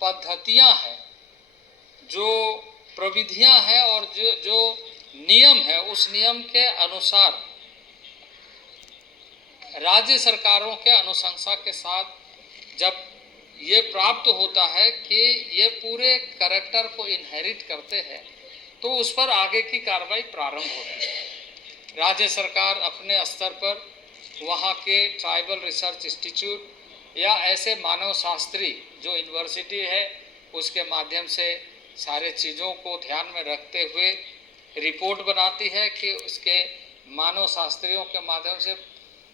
पद्धतियां हैं, जो प्रविधियां हैं और जो नियम है, उस नियम के अनुसार राज्य सरकारों के अनुशंसा के साथ जब ये प्राप्त होता है कि ये पूरे कैरेक्टर को इनहेरिट करते हैं, तो उस पर आगे की कार्रवाई प्रारंभ होती है। राज्य सरकार अपने स्तर पर वहाँ के ट्राइबल रिसर्च इंस्टीट्यूट या ऐसे मानव शास्त्री जो यूनिवर्सिटी है, उसके माध्यम से सारे चीज़ों को ध्यान में रखते हुए रिपोर्ट बनाती है कि उसके मानव शास्त्रियों के माध्यम से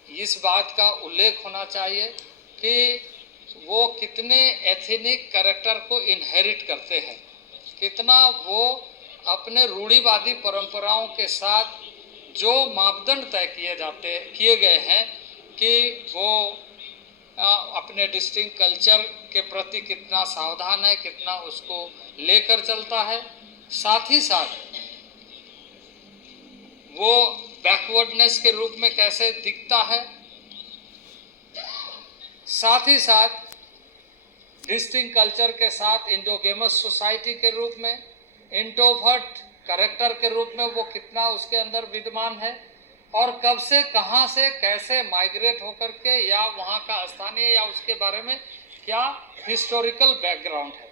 इस बात का उल्लेख होना चाहिए कि वो कितने एथनिक कैरेक्टर को इनहेरिट करते हैं, कितना वो अपने रूढ़िवादी परंपराओं के साथ जो मापदंड तय किए गए हैं कि वो अपने डिस्टिंक्ट कल्चर के प्रति कितना सावधान है, कितना उसको लेकर चलता है, साथ ही साथ वो बैकवर्डनेस के रूप में कैसे दिखता है, साथ ही साथ डिस्टिंक्ट कल्चर के साथ इंडोगेमस सोसाइटी के रूप में, इंट्रोवर्ट कैरेक्टर के रूप में वो कितना उसके अंदर विद्यमान है, और कब से कहाँ से कैसे माइग्रेट होकर के, या वहाँ का स्थानीय या उसके बारे में क्या हिस्टोरिकल बैकग्राउंड है।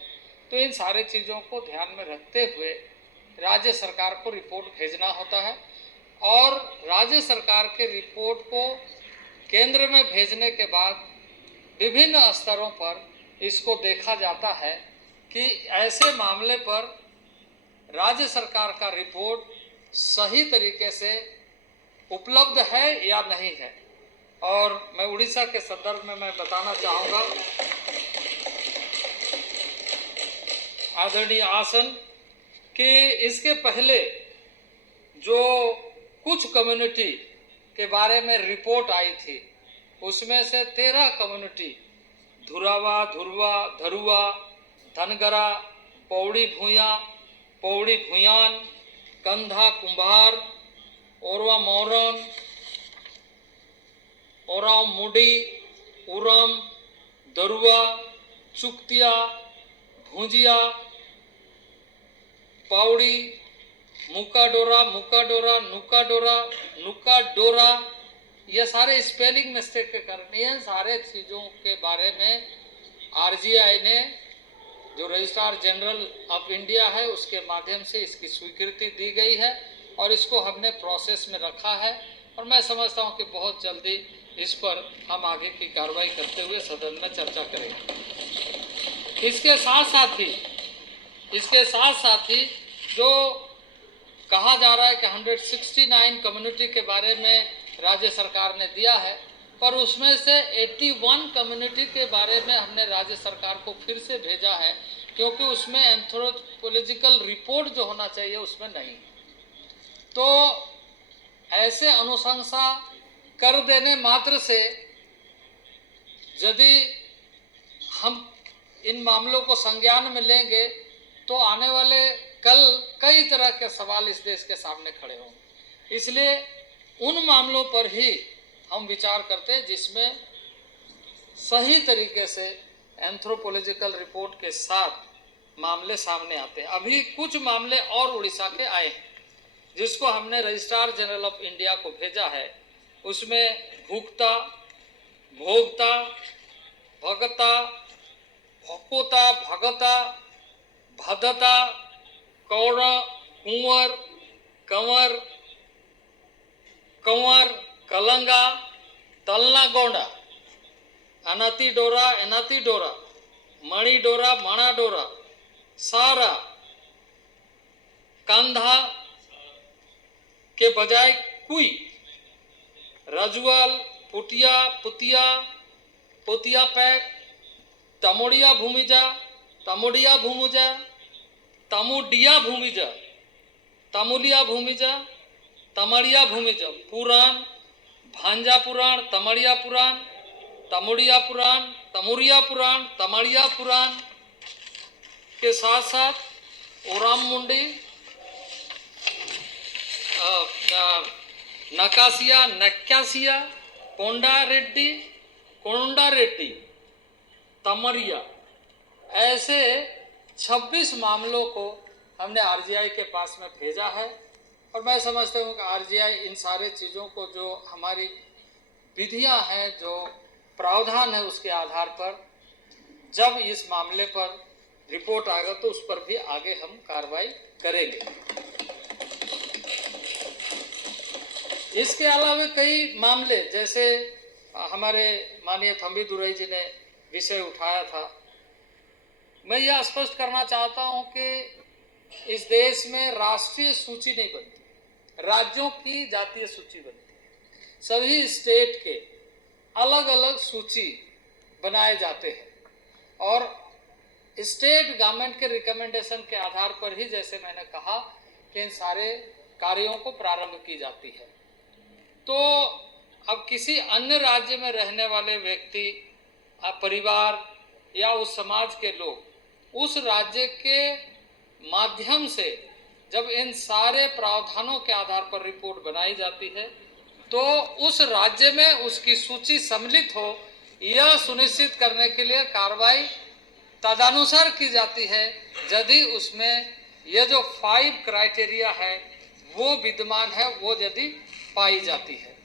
तो इन सारे चीज़ों को ध्यान में रखते हुए राज्य सरकार को रिपोर्ट भेजना होता है, और राज्य सरकार के रिपोर्ट को केंद्र में भेजने के बाद विभिन्न स्तरों पर इसको देखा जाता है कि ऐसे मामले पर राज्य सरकार का रिपोर्ट सही तरीके से उपलब्ध है या नहीं है। और मैं उड़ीसा के संदर्भ में मैं बताना चाहूँगा आदरणीय आसन कि इसके पहले जो कुछ कम्युनिटी के बारे में रिपोर्ट आई थी, उसमें से 13 कम्युनिटी धुरावा, धुरवा, धरुआ, धनगरा, पौड़ी भूया, पौड़ी भूयान, कंधा कुंभार, ओरवा मौरन, ओराव मुडी, उरम, दरुआ, चुक्तिया, भूजिया, पाउड़ी, मुकाडोरा, मुकाडोरा, नुकाडोरा, नुकाडोरा, ये सारे स्पेलिंग मिस्टेक के कारण इन सारे चीज़ों के बारे में आरजीआई ने, जो रजिस्ट्रार जनरल ऑफ इंडिया है, उसके माध्यम से इसकी स्वीकृति दी गई है और इसको हमने प्रोसेस में रखा है। और मैं समझता हूँ कि बहुत जल्दी इस पर हम आगे की कार्रवाई करते हुए सदन में चर्चा करेंगे। इसके साथ साथ ही जो कहा जा रहा है कि 169 कम्युनिटी के बारे में राज्य सरकार ने दिया है, पर उसमें से 81 कम्युनिटी के बारे में हमने राज्य सरकार को फिर से भेजा है, क्योंकि उसमें एंथ्रोपोलॉजिकल रिपोर्ट जो होना चाहिए उसमें नहीं। तो ऐसे अनुशंसा कर देने मात्र से यदि हम इन मामलों को संज्ञान में लेंगे तो आने वाले कल कई तरह के सवाल इस देश के सामने खड़े होंगे। इसलिए उन मामलों पर ही हम विचार करते हैं जिसमें सही तरीके से एंथ्रोपोलॉजिकल रिपोर्ट के साथ मामले सामने आते हैं। अभी कुछ मामले और उड़ीसा के आए हैं जिसको हमने रजिस्ट्रार जनरल ऑफ इंडिया को भेजा है। उसमें भुक्ता, भोक्ता, भगता, भकोता, भगता, भदता, कौर, कुंवर, कंवर, कंवर, कलंगा, तलना गोंडा, अनाती डोरा, एनाती डोरा, मणि डोरा, मणा डोरा, सारा, कंधा के बजाय कुई, रजुअल, पुटिया, पुतिया, पुतिया पैक, तमोड़िया भूमिजा, तमोड़िया भूमुजा, तमुडिया भूमिजा, तमुलिया भूमिजा, तमड़िया भूमिजा, पुराण, भांजा पुराण, तमड़िया पुराण, तमुड़िया पुराण, तमुरिया पुराण, तमड़िया पुराण के साथ साथ ओराम मुंडी, नकासिया, नक्यासिया, कोंडा रेड्डी, तमरिया, ऐसे 26 मामलों को हमने आरजीआई के पास में भेजा है और मैं समझता हूँ कि आरजीआई इन सारे चीज़ों को जो हमारी विधियां हैं, जो प्रावधान है, उसके आधार पर जब इस मामले पर रिपोर्ट आएगा तो उस पर भी आगे हम कार्रवाई करेंगे। इसके अलावा कई मामले, जैसे हमारे माननीय थंबी दुरई जी ने विषय उठाया था, मैं यह स्पष्ट करना चाहता हूं कि इस देश में राष्ट्रीय सूची नहीं बनती, राज्यों की जातीय सूची बनती है। सभी स्टेट के अलग अलग सूची बनाए जाते हैं और स्टेट गवर्नमेंट के रिकमेंडेशन के आधार पर ही, जैसे मैंने कहा, कि इन सारे कार्यों को प्रारंभ की जाती है। तो अब किसी अन्य राज्य में रहने वाले व्यक्ति, परिवार या उस समाज के लोग उस राज्य के माध्यम से जब इन सारे प्रावधानों के आधार पर रिपोर्ट बनाई जाती है तो उस राज्य में उसकी सूची सम्मिलित हो, यह सुनिश्चित करने के लिए कार्रवाई तदनुसार की जाती है यदि उसमें यह जो 5 क्राइटेरिया है वो विद्यमान है, वो यदि पाई जाती है।